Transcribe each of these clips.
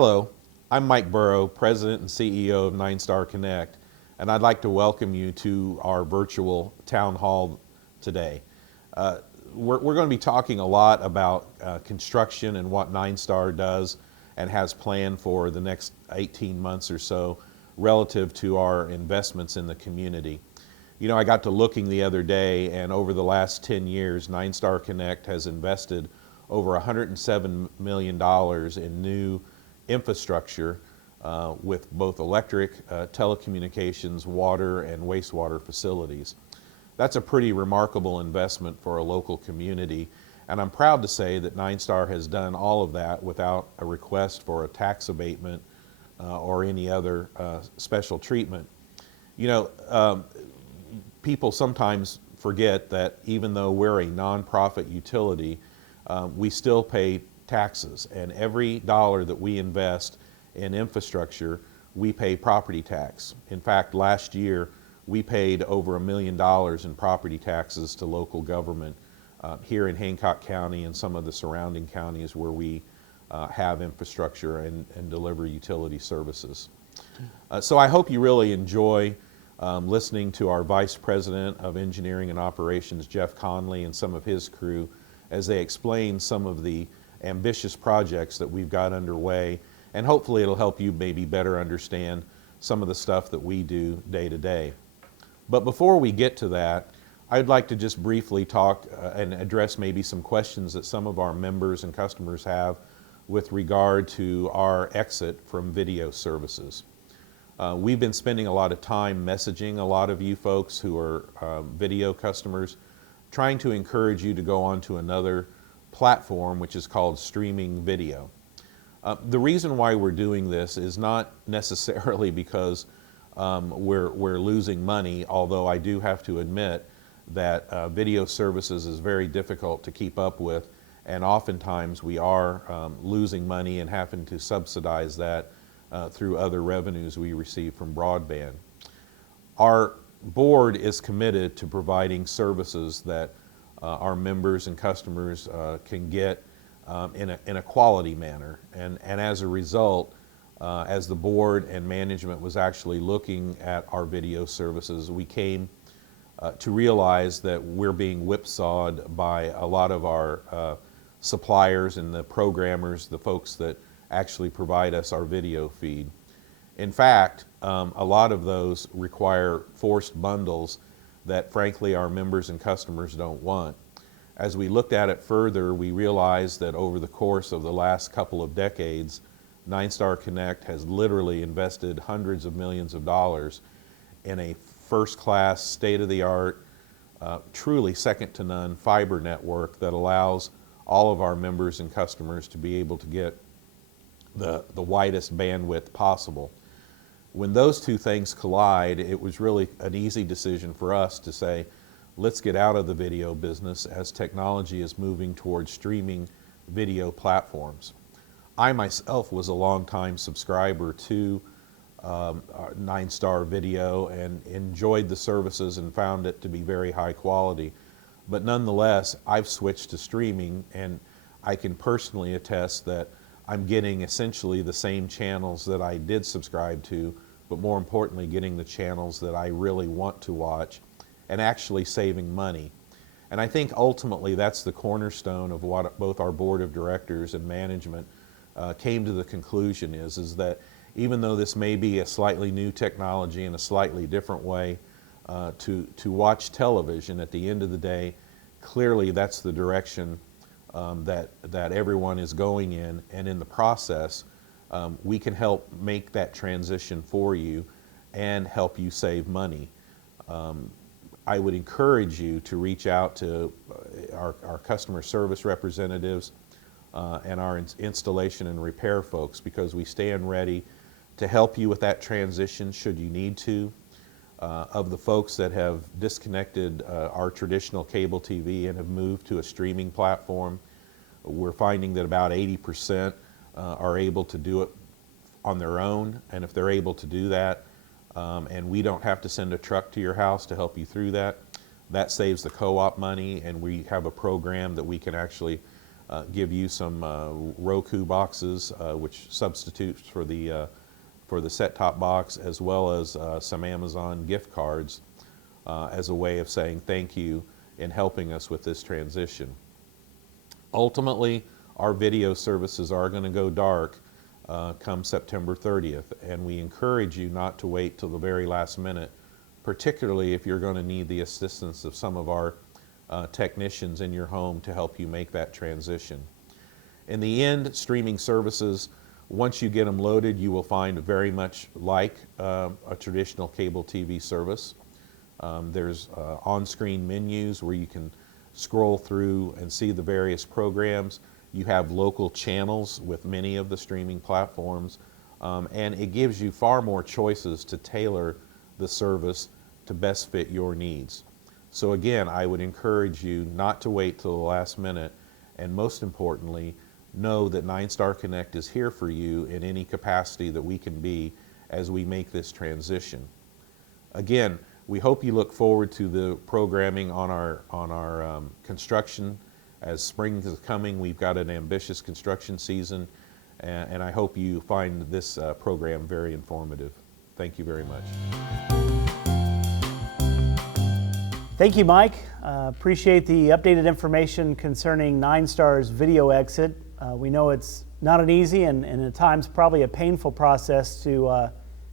Hello, I'm Mike Burrow, President and CEO of Nine Star Connect, and I'd like to welcome you to our virtual town hall today. We're going to be talking a lot about construction and what Nine Star does and has planned for the next 18 months or so relative to our investments in the community. You know, I got to looking the other day, and over the last 10 years, Nine Star Connect has invested over $107 million in new infrastructure with both electric, telecommunications, water, and wastewater facilities. That's a pretty remarkable investment for a local community, and I'm proud to say that Nine Star has done all of that without a request for a tax abatement or any other special treatment. You know, people sometimes forget that even though we're a nonprofit utility, we still pay taxes, and every dollar that we invest in infrastructure, we pay property tax. In fact, last year we paid over $1 million in property taxes to local government here in Hancock County and some of the surrounding counties where we have infrastructure and deliver utility services. So I hope you really enjoy listening to our Vice President of Engineering and Operations, Jeff Conley, and some of his crew as they explain some of the ambitious projects that we've got underway, and hopefully it'll help you maybe better understand some of the stuff that we do day to day. But before we get to that, I'd like to just briefly talk and address maybe some questions that some of our members and customers have with regard to our exit from video services. We've been spending a lot of time messaging a lot of you folks who are video customers, trying to encourage you to go on to another platform which is called streaming video. The reason why we're doing this is not necessarily because we're losing money, although I do have to admit that video services is very difficult to keep up with, and oftentimes we are losing money and having to subsidize that through other revenues we receive from broadband. Our board is committed to providing services that our members and customers can get in a quality manner. And as a result, as the board and management was actually looking at our video services, we came to realize that we're being whipsawed by a lot of our suppliers and the programmers, the folks that actually provide us our video feed. In fact, a lot of those require forced bundles that frankly our members and customers don't want. As we looked at it further, we realized that over the course of the last couple of decades, Nine Star Connect has literally invested hundreds of millions of dollars in a first-class, state-of-the-art, truly second-to-none fiber network that allows all of our members and customers to be able to get the widest bandwidth possible. When those two things collide, it was really an easy decision for us to say, let's get out of the video business as technology is moving towards streaming video platforms. I myself was a longtime subscriber to Nine Star Video and enjoyed the services and found it to be very high quality. But nonetheless, I've switched to streaming, and I can personally attest that I'm getting essentially the same channels that I did subscribe to, but more importantly, getting the channels that I really want to watch and actually saving money. And I think ultimately that's the cornerstone of what both our board of directors and management came to the conclusion is that even though this may be a slightly new technology and a slightly different way to watch television, at the end of the day, clearly that's the direction that everyone is going in, and in the process, we can help make that transition for you and help you save money. I would encourage you to reach out to our customer service representatives and our installation and repair folks, because we stand ready to help you with that transition should you need to. Of the folks that have disconnected our traditional cable TV and have moved to a streaming platform, we're finding that about 80% are able to do it on their own, and if they're able to do that, and we don't have to send a truck to your house to help you through that, that saves the co-op money, and we have a program that we can actually give you some Roku boxes, which substitutes for the set-top box, as well as some Amazon gift cards as a way of saying thank you in helping us with this transition. Ultimately, our video services are going to go dark come September 30th, and we encourage you not to wait till the very last minute, particularly if you're going to need the assistance of some of our technicians in your home to help you make that transition. In the end, streaming services, once you get them loaded, you will find very much like a traditional cable TV service. There's on-screen menus where you can scroll through and see the various programs. You have local channels with many of the streaming platforms, and it gives you far more choices to tailor the service to best fit your needs. So again, I would encourage you not to wait till the last minute, and most importantly, know that Nine Star Connect is here for you in any capacity that we can be as we make this transition. Again, we hope you look forward to the programming on our construction. As spring is coming, we've got an ambitious construction season, and I hope you find this program very informative. Thank you very much. Thank you, Mike. Appreciate the updated information concerning Nine Star's video exit. We know it's not an easy and at times probably a painful process to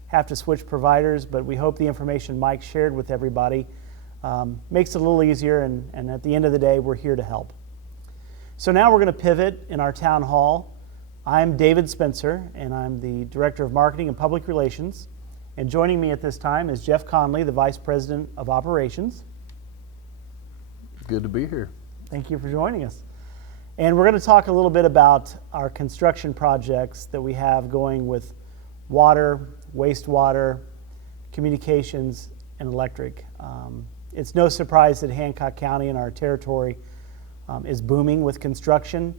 have to switch providers, but we hope the information Mike shared with everybody makes it a little easier, and at the end of the day, we're here to help. So now we're going to pivot in our town hall. I'm David Spencer, and I'm the Director of Marketing and Public Relations. And joining me at this time is Jeff Conley, the Vice President of Operations. Good to be here. Thank you for joining us. And we're going to talk a little bit about our construction projects that we have going with water, wastewater, communications, and electric. It's no surprise that Hancock County and our territory is booming with construction.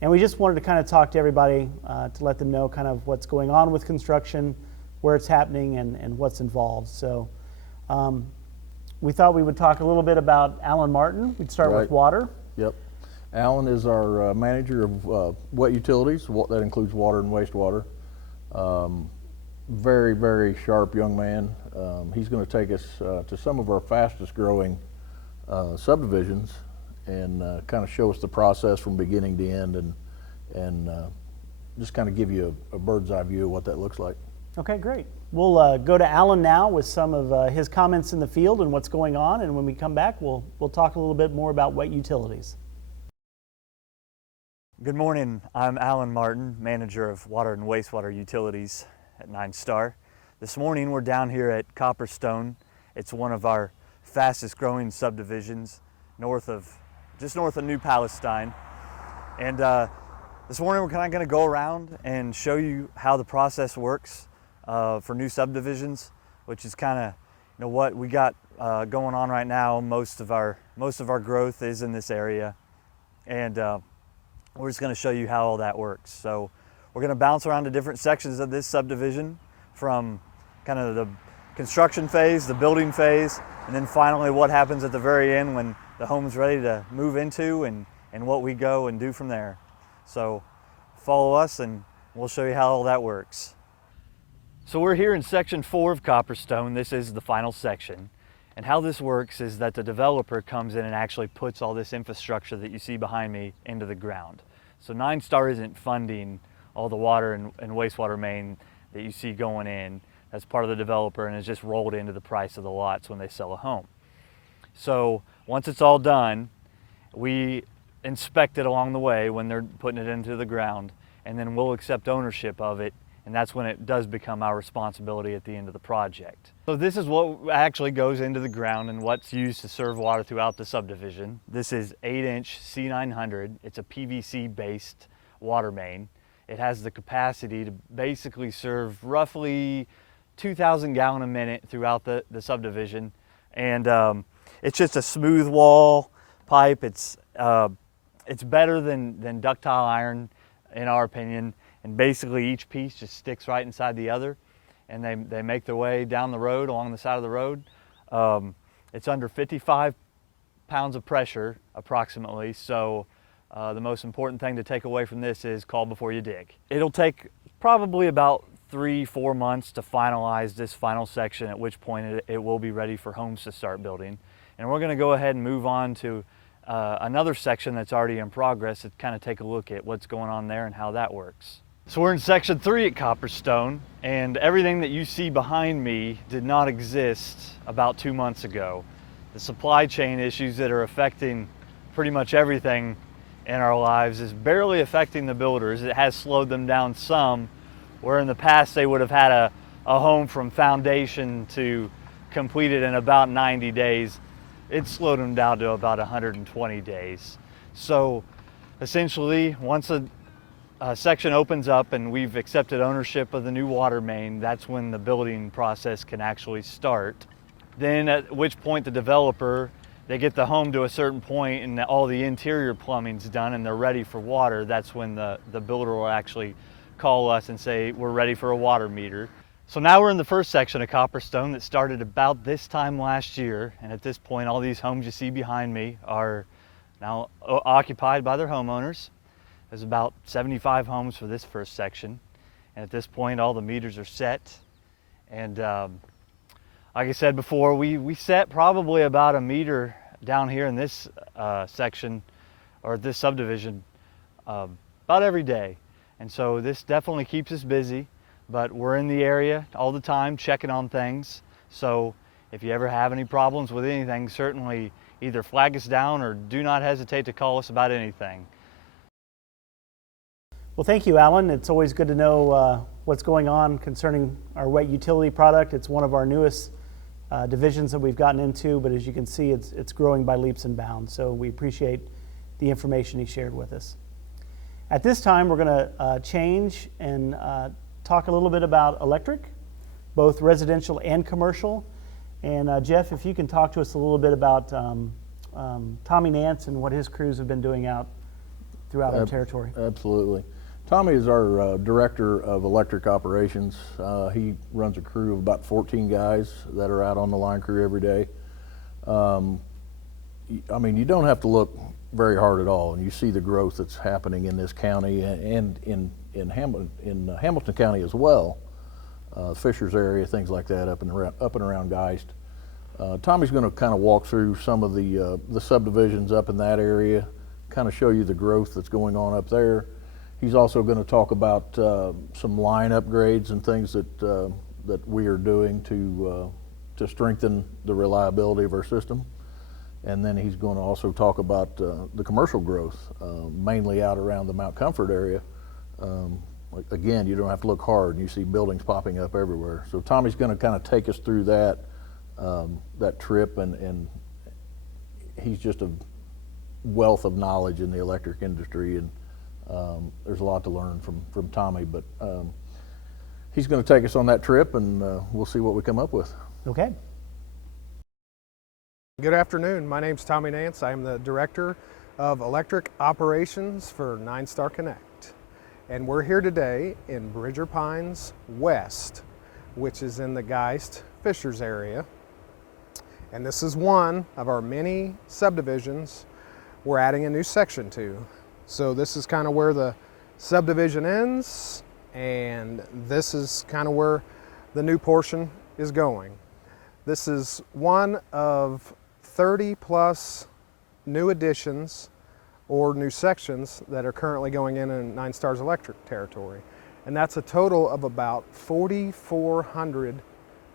And we just wanted to kind of talk to everybody to let them know kind of what's going on with construction, where it's happening, and what's involved. So we thought we would talk a little bit about Alan Martin. We'd start with water. Yep. Alan is our manager of wet utilities. That includes water and wastewater. Very, very sharp young man. He's going to take us to some of our fastest growing subdivisions and kind of show us the process from beginning to end, and just kind of give you a bird's eye view of what that looks like. Okay, great. We'll go to Alan now with some of his comments in the field and what's going on, and when we come back, we'll talk a little bit more about wet utilities. Good morning. I'm Alan Martin, manager of water and wastewater utilities at Nine Star. This morning we're down here at Copperstone. It's one of our fastest growing subdivisions just north of New Palestine. And this morning we're kind of going to go around and show you how the process works for new subdivisions, which is kind of what we got going on right now. Most of our growth is in this area, and we're just going to show you how all that works. So we're going to bounce around to different sections of this subdivision, from kind of the construction phase, the building phase, and then finally what happens at the very end when the home's ready to move into, and what we go and do from there. So follow us and we'll show you how all that works. So we're here in section 4 of Copperstone. This is the final section. And how this works is that the developer comes in and actually puts all this infrastructure that you see behind me into the ground. So Nine Star isn't funding all the water and wastewater main that you see going in. That's part of the developer, and it's just rolled into the price of the lots when they sell a home. So once it's all done, we inspect it along the way when they're putting it into the ground, and then we'll accept ownership of it, and that's when it does become our responsibility at the end of the project. So this is what actually goes into the ground and what's used to serve water throughout the subdivision. This is 8-inch C900. It's a PVC-based water main. It has the capacity to basically serve roughly 2,000 gallons a minute throughout the subdivision. And it's just a smooth wall pipe. It's better than ductile iron, in our opinion. And basically each piece just sticks right inside the other, and they make their way down the road, along the side of the road. It's under 55 pounds of pressure approximately, so The most important thing to take away from this is call before you dig. It'll take probably about 3-4 months to finalize this final section, at which point it will be ready for homes to start building. And we're going to go ahead and move on to another section that's already in progress to kind of take a look at what's going on there and how that works. So we're in section 3 at Copperstone, and everything that you see behind me did not exist about 2 months ago. The supply chain issues that are affecting pretty much everything in our lives is barely affecting the builders. It has slowed them down some, where in the past they would have had a home from foundation to completed in about 90 days. It slowed them down to about 120 days. So essentially, once a section opens up and we've accepted ownership of the new water main, that's when the building process can actually start. Then at which point the developer, they get the home to a certain point and all the interior plumbing's done and they're ready for water, that's when the builder will actually call us and say, we're ready for a water meter. So now we're in the first section of Copperstone that started about this time last year. And at this point, all these homes you see behind me are now occupied by their homeowners. There's about 75 homes for this first section. And at this point, all the meters are set. And like I said before, we set probably about a meter down here in this section, or this subdivision, about every day. And so this definitely keeps us busy, but we're in the area all the time checking on things. So if you ever have any problems with anything, certainly either flag us down or do not hesitate to call us about anything. Well, thank you, Alan. It's always good to know what's going on concerning our wet utility product. It's one of our newest divisions that we've gotten into, but as you can see, it's growing by leaps and bounds. So we appreciate the information he shared with us. At this time, we're going to change and talk a little bit about electric, both residential and commercial. And Jeff, if you can talk to us a little bit about Tommy Nance and what his crews have been doing out throughout our territory. Absolutely. Tommy is our director of electric operations. He runs a crew of about 14 guys that are out on the line crew every day. I mean, you don't have to look very hard at all, and you see the growth that's happening in this county and in Hamilton County as well. Fishers area, things like that, up and around Geist. Tommy's going to kind of walk through some of the subdivisions up in that area, kind of show you the growth that's going on up there. He's also going to talk about some line upgrades and things that we are doing to strengthen the reliability of our system. And then he's going to also talk about the commercial growth, mainly out around the Mount Comfort area. Again, you don't have to look hard, and you see buildings popping up everywhere. So Tommy's going to kind of take us through that trip, and he's just a wealth of knowledge in the electric industry, and there's a lot to learn from Tommy. But he's going to take us on that trip, and we'll see what we come up with. Okay. Good afternoon. My name's Tommy Nance. I am the Director of Electric Operations for 9Star Connect. And we're here today in Bridger Pines West, which is in the Geist Fishers area. And this is one of our many subdivisions we're adding a new section to. So this is kind of where the subdivision ends, and this is kind of where the new portion is going. This is one of 30 plus new additions or new sections that are currently going in 9Star's electric territory. And that's a total of about 4,400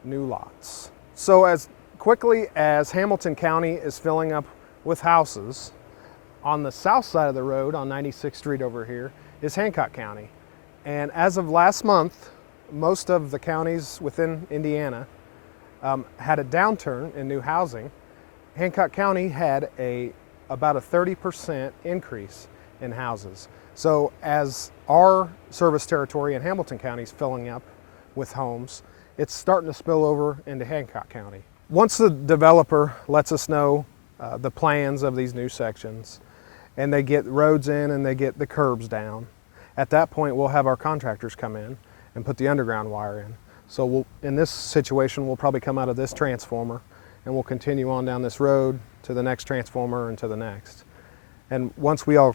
new lots. So as quickly as Hamilton County is filling up with houses, on the south side of the road on 96th Street over here is Hancock County. And as of last month, most of the counties within Indiana had a downturn in new housing. Hancock County had about a 30% increase in houses. So as our service territory in Hamilton County is filling up with homes, it's starting to spill over into Hancock County. Once the developer lets us know the plans of these new sections, and they get roads in and they get the curbs down, at that point we'll have our contractors come in and put the underground wire in. So in this situation, we'll probably come out of this transformer and we'll continue on down this road to the next transformer and to the next. And once the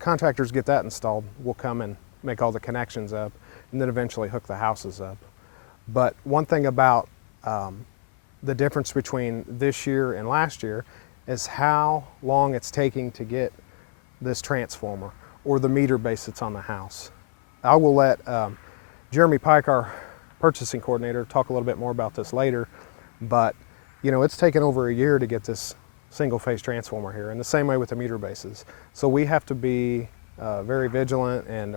contractors get that installed, we'll come and make all the connections up and then eventually hook the houses up. But one thing about the difference between this year and last year is how long it's taking to get this transformer or the meter base that's on the house. I will let Jeremy Pike, our purchasing coordinator, talk a little bit more about this later, but you know, it's taken over a year to get this single phase transformer here, and the same way with the meter bases. So we have to be very vigilant, and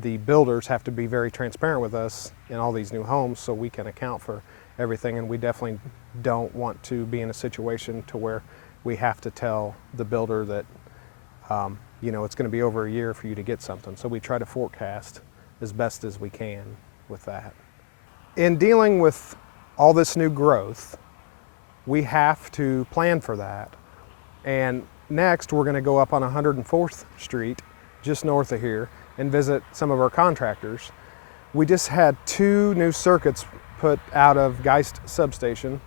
the builders have to be very transparent with us in all these new homes so we can account for everything, and we definitely don't want to be in a situation to where we have to tell the builder that you know, it's going to be over a year for you to get something. So we try to forecast as best as we can with that. In dealing with all this new growth, we have to plan for that. And next, we're going to go up on 104th Street, just north of here, and visit some of our contractors. We just had 2 new circuits put out of Geist Substation,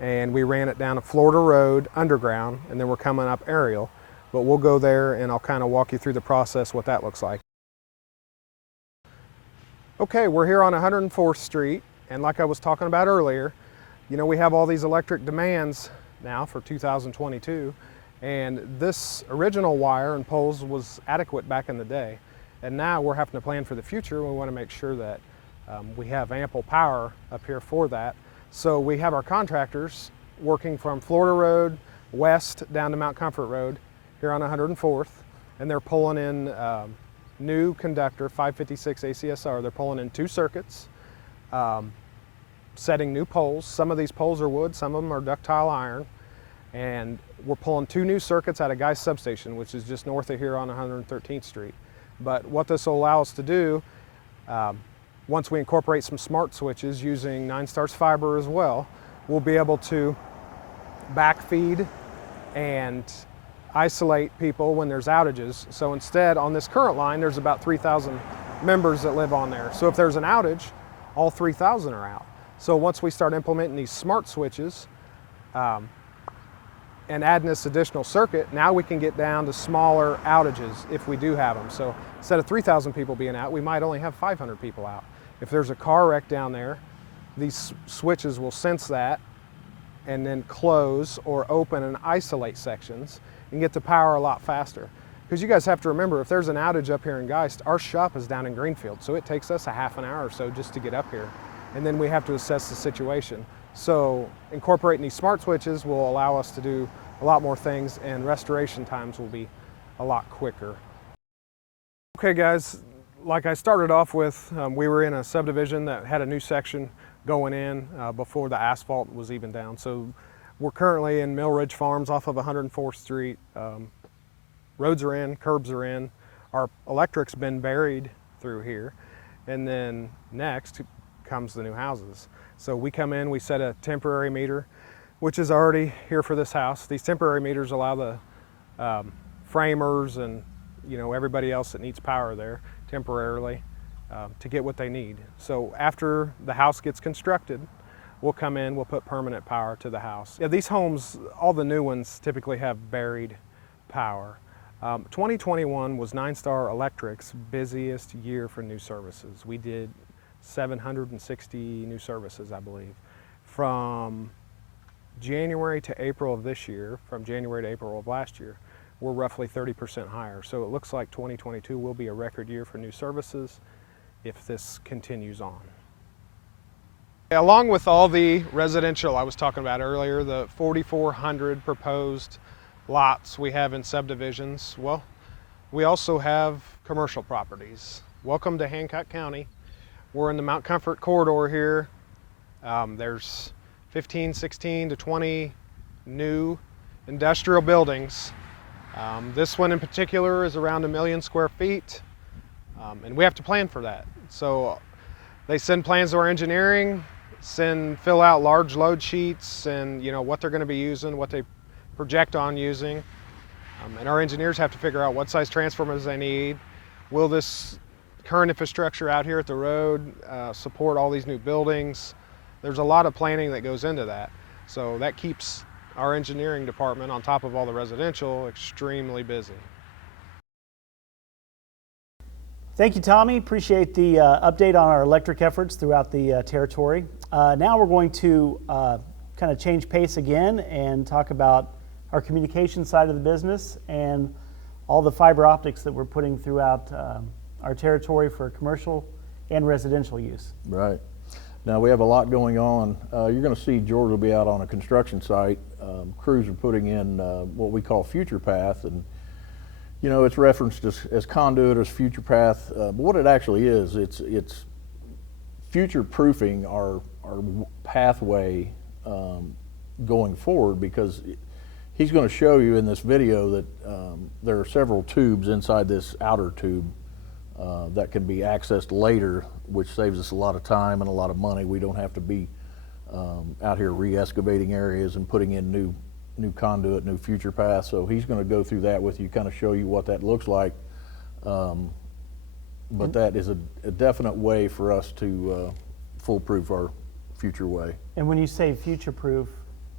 and we ran it down a Florida Road underground, and then we're coming up aerial. But we'll go there and I'll kind of walk you through the process, what that looks like. Okay, we're here on 104th Street, and like I was talking about earlier, you know, we have all these electric demands now for 2022, and this original wire and poles was adequate back in the day, and now we're having to plan for the future. We want to make sure that we have ample power up here for that. So we have our contractors working from Florida Road west down to Mount Comfort Road here on 104th, and they're pulling in new conductor 556 ACSR. They're pulling in 2 circuits, setting new poles. Some of these poles are wood, some of them are ductile iron, and we're pulling 2 new circuits out of Geist Substation, which is just north of here on 113th Street. But what this will allow us to do, once we incorporate some smart switches using 9Star's fiber as well, we'll be able to backfeed and isolate people when there's outages. So instead, on this current line, there's about 3,000 members that live on there. So if there's an outage, all 3,000 are out. So once we start implementing these smart switches and adding this additional circuit, now we can get down to smaller outages if we do have them. So instead of 3,000 people being out, we might only have 500 people out. If there's a car wreck down there, these switches will sense that and then close or open and isolate sections and get the power a lot faster. Because you guys have to remember, if there's an outage up here in Geist, our shop is down in Greenfield, so it takes us a half an hour or so just to get up here. And then we have to assess the situation. So incorporating these smart switches will allow us to do a lot more things, and restoration times will be a lot quicker. Okay guys, like I started off with, we were in a subdivision that had a new section going in before the asphalt was even down. So we're currently in Mill Ridge Farms off of 104th Street. Roads are in, curbs are in. Our electric's been buried through here. And then next comes the new houses. So we come in, we set a temporary meter, which is already here for this house. These temporary meters allow the framers and everybody else that needs power there temporarily to get what they need. So after the house gets constructed, we'll come in, we'll put permanent power to the house. Yeah, these homes, all the new ones typically have buried power. 2021 was 9Star Electric's busiest year for new services. We did 760 new services, I believe. From January to April of this year, from January to April of last year, we're roughly 30% higher. So it looks like 2022 will be a record year for new services if this continues on. Along with all the residential I was talking about earlier, the 4,400 proposed lots we have in subdivisions, well, we also have commercial properties. Welcome to Hancock County. We're in the Mount Comfort corridor here. There's 15, 16 to 20 new industrial buildings. This one in particular is around 1 million square feet, and we have to plan for that. So they send plans to our engineering, fill out large load sheets and what they're going to be using, what they project on using, and our engineers have to figure out what size transformers they need. Will this current infrastructure out here at the road support all these new buildings? There's a lot of planning that goes into that. So that keeps our engineering department, on top of all the residential, extremely busy. Thank you, Tommy. Appreciate the update on our electric efforts throughout the territory. Now we're going to kind of change pace again and talk about our communication side of the business and all the fiber optics that we're putting throughout our territory for commercial and residential use. Right. Now we have a lot going on. You're going to see George will be out on a construction site. Crews are putting in what we call Future Path, and you know, it's referenced as conduit, as future path, but what it actually is, it's future proofing our pathway going forward, because he's going to show you in this video that there are several tubes inside this outer tube that can be accessed later, which saves us a lot of time and a lot of money. We don't have to be out here re-excavating areas and putting in new conduit, new future path. So he's going to go through that with you, kind of show you what that looks like. But that is a definite way for us to foolproof our future way. And when you say future-proof,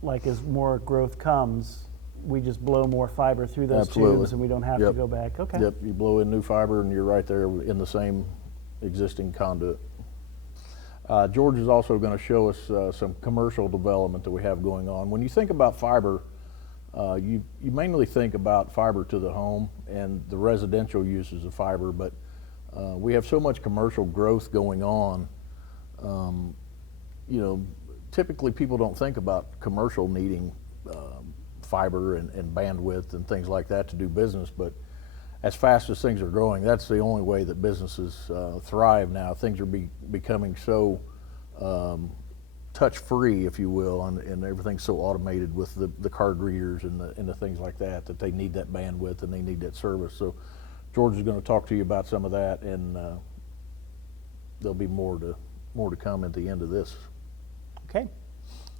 like as more growth comes, we just blow more fiber through those Absolutely. tubes and we don't have to go back. Okay. Yep, you blow in new fiber and you're right there in the same existing conduit. George is also going to show us some commercial development that we have going on. When you think about fiber, you mainly think about fiber to the home and the residential uses of fiber, but we have so much commercial growth going on. You know, typically people don't think about commercial needing fiber and bandwidth and things like that to do business, but as fast as things are growing, that's the only way that businesses thrive now. Things are becoming so touch-free, if you will, and everything's so automated with the card readers and the things like that, that they need that bandwidth and they need that service. So George is going to talk to you about some of that, and there'll be more to come at the end of this. Okay.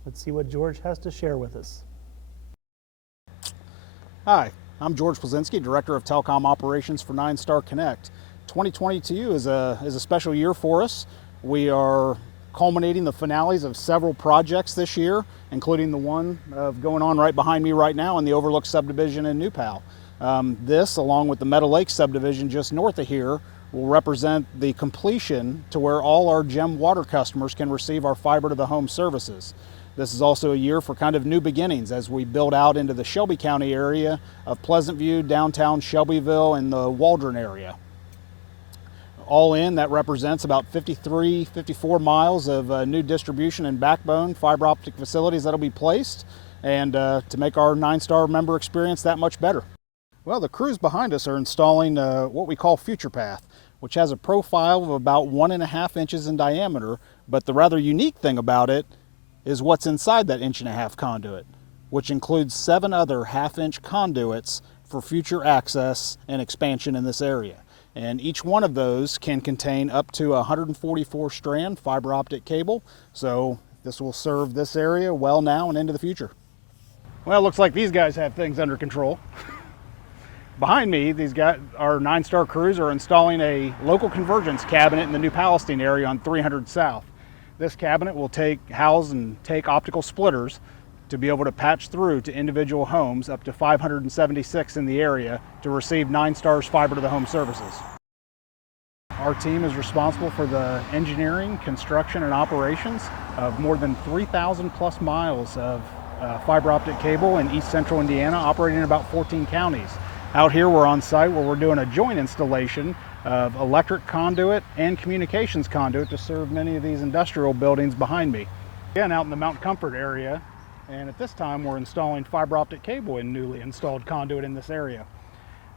Let's see what George has to share with us. Hi, I'm George Plazinski, Director of Telecom Operations for 9 Star Connect. 2022 is a special year for us. We are culminating the finales of several projects this year, including the one going on right behind me right now in the Overlook subdivision in New Pal. This, along with the Meadow Lake subdivision just north of here, will represent the completion to where all our GEM water customers can receive our fiber to the home services. This is also a year for kind of new beginnings as we build out into the Shelby County area of Pleasant View, downtown Shelbyville, and the Waldron area. All in, that represents about 54 miles of new distribution and backbone fiber optic facilities that'll be placed, and to make our 9 Star member experience that much better. Well, the crews behind us are installing what we call Future Path, which has a profile of about 1.5 inches in diameter, but the rather unique thing about it is what's inside that 1.5 inch conduit, which includes 7 other 1/2 inch conduits for future access and expansion in this area. And each one of those can contain up to 144 strand fiber optic cable, so this will serve this area well now and into the future. Well, it looks like these guys have things under control. Behind me, these guys, our 9 Star crews, are installing a local convergence cabinet in the New Palestine area on 300 South. This cabinet will house and take optical splitters to be able to patch through to individual homes, up to 576 in the area, to receive 9 Star's fiber to the home services. Our team is responsible for the engineering, construction, and operations of more than 3,000 plus miles of fiber optic cable in East Central Indiana, operating in about 14 counties. Out here we're on site where we're doing a joint installation of electric conduit and communications conduit to serve many of these industrial buildings behind me. Again, out in the Mount Comfort area, and at this time we're installing fiber optic cable in newly installed conduit in this area.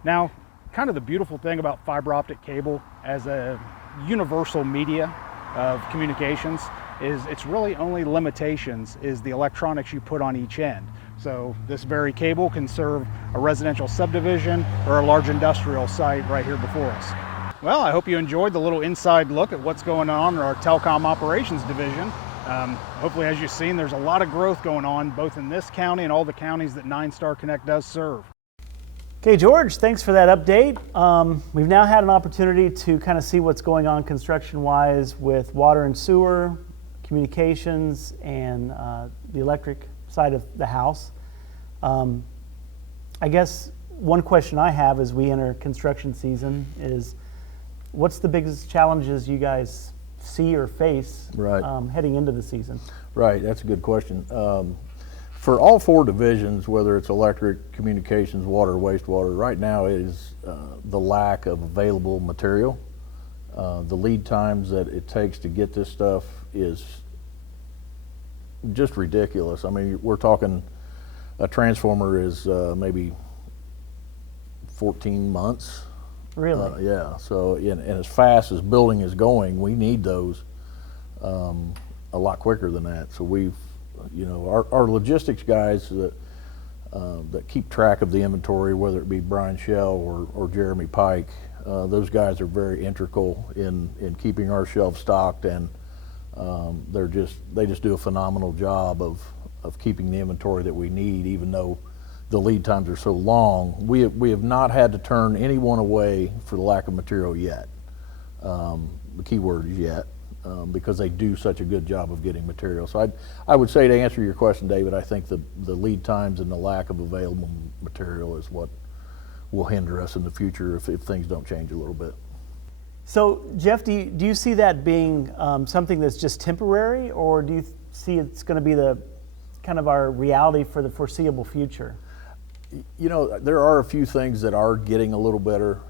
Now, kind of the beautiful thing about fiber optic cable as a universal media of communications is its really only limitations is the electronics you put on each end. So this very cable can serve a residential subdivision or a large industrial site right here before us. Well, I hope you enjoyed the little inside look at what's going on in our telecom operations division. Hopefully, as you've seen, there's a lot of growth going on both in this county and all the counties that 9 Star Connect does serve. Okay, George, thanks for that update. We've now had an opportunity to kind of see what's going on construction-wise with water and sewer, communications, and the electric side of the house. I guess one question I have as we enter construction season is, what's the biggest challenges you guys see or face Right. Heading into the season? Right, that's a good question. For all 4 divisions, whether it's electric, communications, water, wastewater, right now it is the lack of available material. The lead times that it takes to get this stuff is just ridiculous. I mean, we're talking a transformer is maybe 14 months. Really? Yeah, so and as fast as building is going, we need those a lot quicker than that. So we've, you know, our logistics guys that keep track of the inventory, whether it be Brian Shell or Jeremy Pike, those guys are very integral in keeping our shelves stocked, and they just do a phenomenal job of keeping the inventory that we need, even though the lead times are so long. We have not had to turn anyone away for the lack of material yet. The key word is yet, because they do such a good job of getting material. So I would say, to answer your question, David, I think the lead times and the lack of available material is what will hinder us in the future if things don't change a little bit. So, Jeff, do you see that being something that's just temporary, or do you see it's going to be the kind of our reality for the foreseeable future? You know, there are a few things that are getting a little better.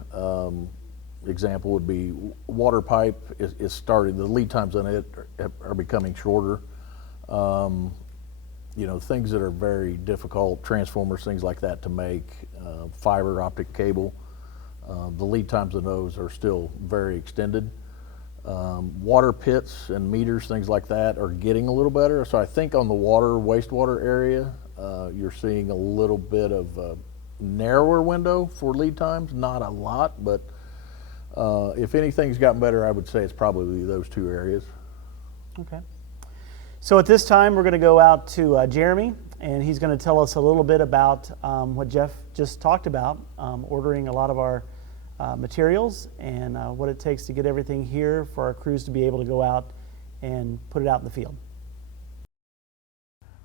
Example would be water pipe is starting, the lead times on it are becoming shorter. You know, things that are very difficult, transformers, things like that to make, fiber optic cable, the lead times on those are still very extended. Water pits and meters, things like that, are getting a little better. So I think on the water, wastewater area, you're seeing a little bit of a narrower window for lead times, not a lot, but if anything's gotten better, I would say it's probably those 2 areas. Okay. So at this time, we're going to go out to Jeremy, and he's going to tell us a little bit about what Jeff just talked about, ordering a lot of our materials and what it takes to get everything here for our crews to be able to go out and put it out in the field.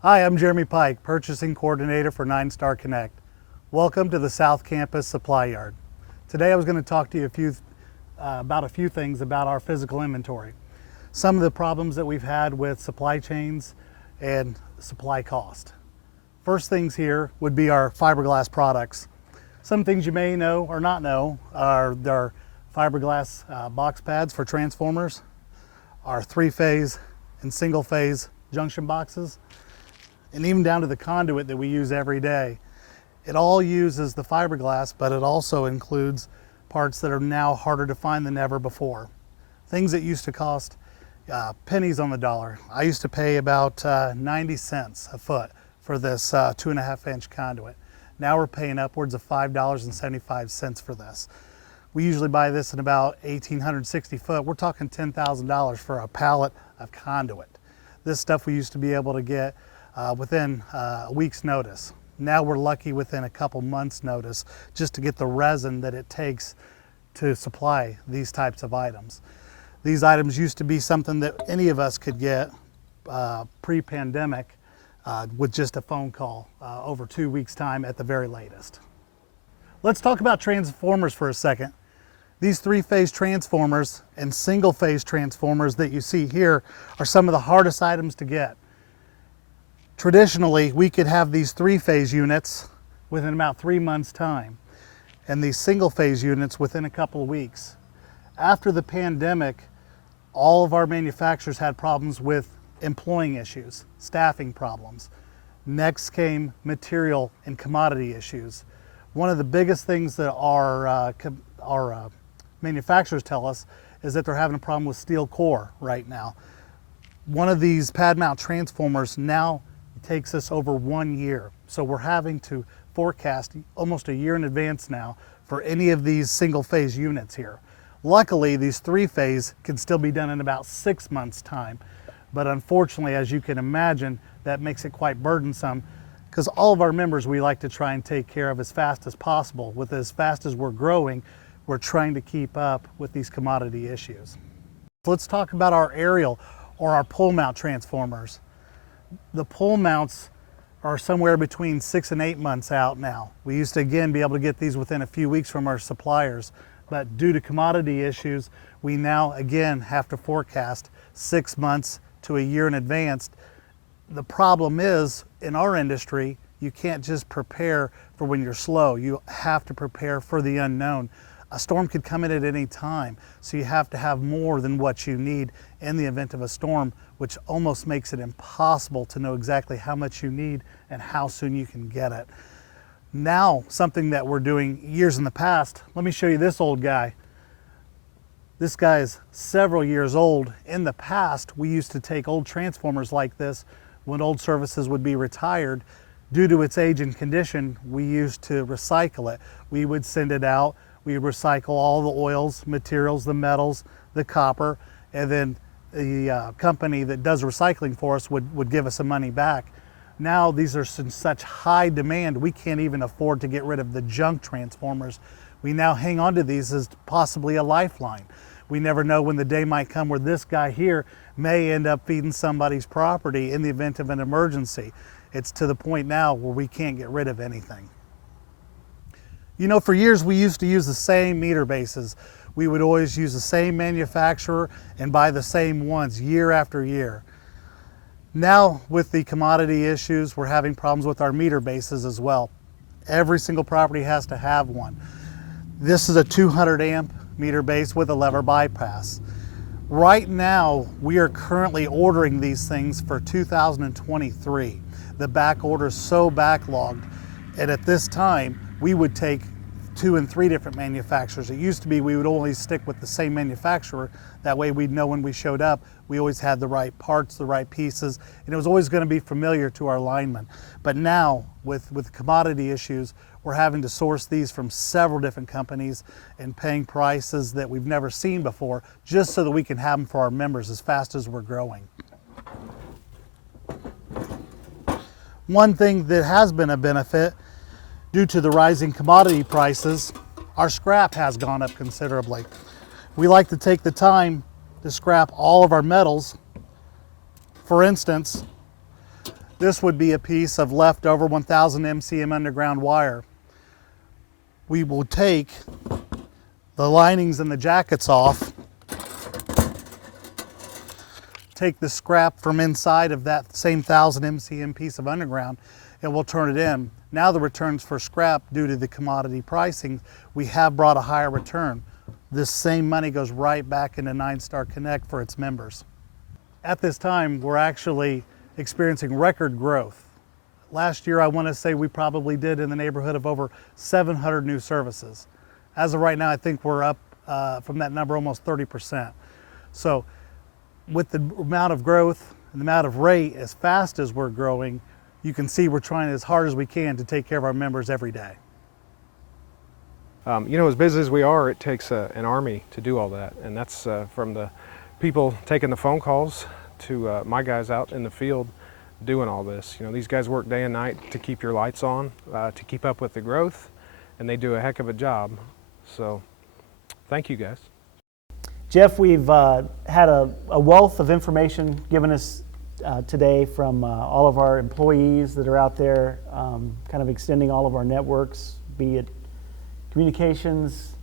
Hi, I'm Jeremy Pike, Purchasing Coordinator for 9 Star Connect. Welcome to the South Campus Supply Yard. Today I was going to talk to you about a few things about our physical inventory. Some of the problems that we've had with supply chains and supply cost. First things here would be our fiberglass products. Some things you may know or not know are our fiberglass box pads for transformers, our 3-phase and single-phase junction boxes, and even down to the conduit that we use every day. It all uses the fiberglass, but it also includes parts that are now harder to find than ever before. Things that used to cost pennies on the dollar. I used to pay about 90 cents a foot for this 2.5-inch conduit. Now we're paying upwards of $5.75 for this. We usually buy this in about 1,860 foot. We're talking $10,000 for a pallet of conduit. This stuff we used to be able to get within a week's notice. Now we're lucky within a couple months' notice just to get the resin that it takes to supply these types of items. These items used to be something that any of us could get pre-pandemic with just a phone call over 2 weeks' time at the very latest. Let's talk about transformers for a second. These 3-phase transformers and single-phase transformers that you see here are some of the hardest items to get. Traditionally, we could have these 3-phase units within about 3 months' time, and these single-phase units within a couple of weeks. After the pandemic, all of our manufacturers had problems with employing issues, staffing problems. Next came material and commodity issues. One of the biggest things that our manufacturers tell us is that they're having a problem with steel core right now. One of these pad mount transformers now takes us over 1 year. So we're having to forecast almost a year in advance now for any of these single phase units here. Luckily, these 3-phase can still be done in about 6 months' time. But unfortunately, as you can imagine, that makes it quite burdensome, because all of our members we like to try and take care of as fast as possible. With as fast as we're growing, we're trying to keep up with these commodity issues. Let's talk about our aerial or our pole mount transformers. The pole mounts are somewhere between 6 and 8 months out now. We used to again be able to get these within a few weeks from our suppliers, but due to commodity issues, we now again have to forecast 6 months to a year in advance. The problem is, in our industry, you can't just prepare for when you're slow. You have to prepare for the unknown. A storm could come in at any time, so you have to have more than what you need in the event of a storm, which almost makes it impossible to know exactly how much you need and how soon you can get it. Now, something that we're doing years in the past, let me show you this old guy. This guy is several years old. In the past, we used to take old transformers like this when old services would be retired. Due to its age and condition, we used to recycle it. We would send it out. We would recycle all the oils, materials, the metals, the copper, and then the company that does recycling for us would give us some money back. Now these are in such high demand, we can't even afford to get rid of the junk transformers. We now hang on to these as possibly a lifeline. We never know when the day might come where this guy here may end up feeding somebody's property in the event of an emergency. It's to the point now where we can't get rid of anything. You know, for years we used to use the same meter bases. We would always use the same manufacturer and buy the same ones year after year. Now, with the commodity issues, we're having problems with our meter bases as well. Every single property has to have one. This is a 200 amp meter base with a lever bypass. Right now, we are currently ordering these things for 2023. The back order is so backlogged, and at this time, we would take 2 and 3 different manufacturers. It used to be we would only stick with the same manufacturer. That way we'd know when we showed up, we always had the right parts, the right pieces, and it was always going to be familiar to our linemen. But now, with commodity issues, we're having to source these from several different companies and paying prices that we've never seen before, just so that we can have them for our members as fast as we're growing. One thing that has been a benefit, due to the rising commodity prices, our scrap has gone up considerably. We like to take the time to scrap all of our metals. For instance, this would be a piece of leftover 1000 MCM underground wire. We will take the linings and the jackets off, take the scrap from inside of that same 1000 MCM piece of underground, and we'll turn it in. Now the returns for scrap, due to the commodity pricing, we have brought a higher return. This same money goes right back into 9-Star Connect for its members. At this time, we're actually experiencing record growth. Last year, I want to say we probably did in the neighborhood of over 700 new services. As of right now, I think we're up from that number almost 30%. So with the amount of growth and the amount of rate as fast as we're growing, you can see we're trying as hard as we can to take care of our members every day. You know, as busy as we are, it takes an army to do all that, and that's from the people taking the phone calls to my guys out in the field doing all this. You know, these guys work day and night to keep your lights on, to keep up with the growth, and they do a heck of a job. So, thank you guys. Jeff, we've had a wealth of information given us today from all of our employees that are out there, kind of extending all of our networks, be it communications,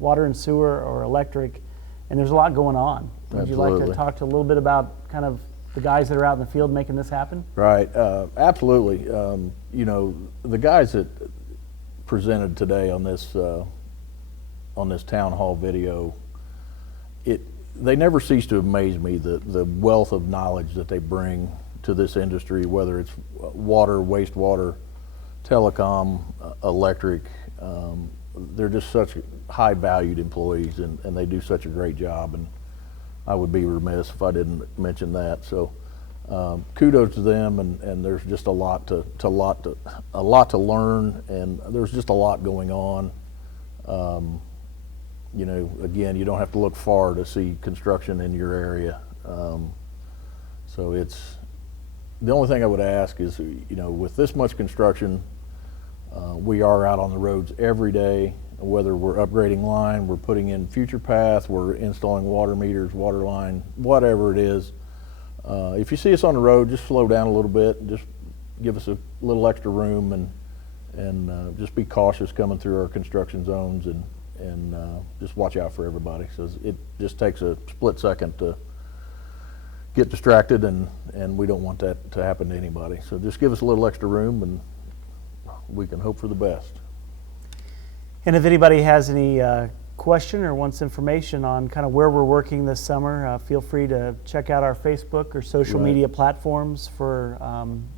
water and sewer, or electric, and there's a lot going on. Would you like to Absolutely. talk to a little bit about kind of the guys that are out in the field making this happen? Right, absolutely. You know, the guys that presented today on this town hall video, they never cease to amaze me, the wealth of knowledge that they bring to this industry, whether it's water, wastewater, telecom, electric. They're just such high valued employees, and they do such a great job, and I would be remiss if I didn't mention that. So kudos to them, and there's just a lot to learn, and there's just a lot going on. You know, again, you don't have to look far to see construction in your area. So it's, the only thing I would ask is, you know, with this much construction, we are out on the roads every day, whether we're upgrading line, we're putting in future path, we're installing water meters, water line, whatever it is. If you see us on the road, just slow down a little bit, just give us a little extra room and just be cautious coming through our construction zones and just watch out for everybody. So it just takes a split second to get distracted, and we don't want that to happen to anybody. So just give us a little extra room, and we can hope for the best. And if anybody has any question or wants information on kind of where we're working this summer, feel free to check out our Facebook or social Right. media platforms for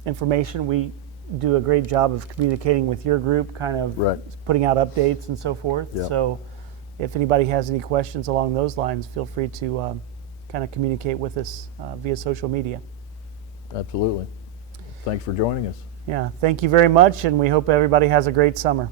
information. We do a great job of communicating with your group, kind of Right. putting out updates and so forth. Yep. So if anybody has any questions along those lines, feel free to kind of communicate with us via social media. Absolutely. Thanks for joining us. Yeah, thank you very much, and we hope everybody has a great summer.